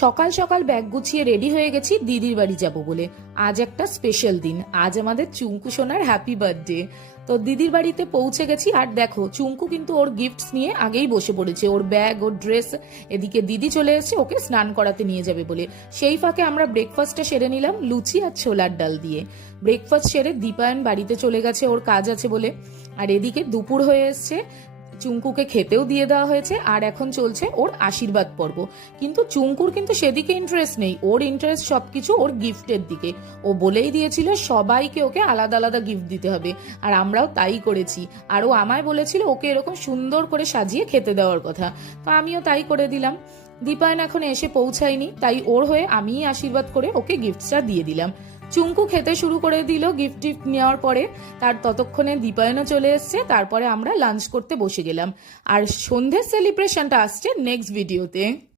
সকাল সকাল ব্যাগ গুছিয়ে রেডি হয়ে গেছি দিদির বাড়ি যাব বলে। আজ একটা স্পেশাল দিন, আজ আমাদের চুমকু সোনার হ্যাপি বার্থডে। তো দিদির বাড়িতে পৌঁছে গেছি, আর দেখো চুমকু কিন্তু ওর গিফটস নিয়ে আগেই বসে পড়েছে, ওর ব্যাগ, ওর ড্রেস। এদিকে দিদি চলে এসেছে ওকে স্নান করাতে নিয়ে যাবে বলে। সেই ফাঁকে আমরা ব্রেকফাস্টটা সেরে নিলাম লুচি আর ছোলার ডাল দিয়ে। ব্রেকফাস্ট সেরে দীপায়ন বাড়িতে চলে গেছে ওর কাজ আছে বলে। আর এদিকে দুপুর হয়ে এসছে, চুমকুকে খেতেও দিয়ে দেওয়া হয়েছে, আর এখন চলছে ওর আশীর্বাদ পর্ব। কিন্তু চুমকুর কিন্তু সেদিকে ইন্টারেস্ট নেই, ওর ইন্টারেস্ট সবকিছু ওর গিফটের দিকে। ও বলেই দিয়েছিল সবাইকে ওকে আলাদা আলাদা গিফট দিতে হবে, আর আমরাও তাই করেছি। আর ও আমায় বলেছিল ওকে এরকম সুন্দর করে সাজিয়ে খেতে দেওয়ার কথা, তো আমিও তাই করে দিলাম। দীপায়ন এখন এসে পৌঁছায়নি, তাই ওর হয়ে আমিই আশীর্বাদ করে ওকে গিফটসটা দিয়ে দিলাম। চুমকু খেতে শুরু করে দিল গিফট টিফট নেওয়ার পরে। তার ততক্ষণে দীপায়নও চলে এসছে, তারপরে আমরা লাঞ্চ করতে বসে গেলাম। আর সন্ধ্যের সেলিব্রেশনটা আসছে নেক্সট ভিডিওতে।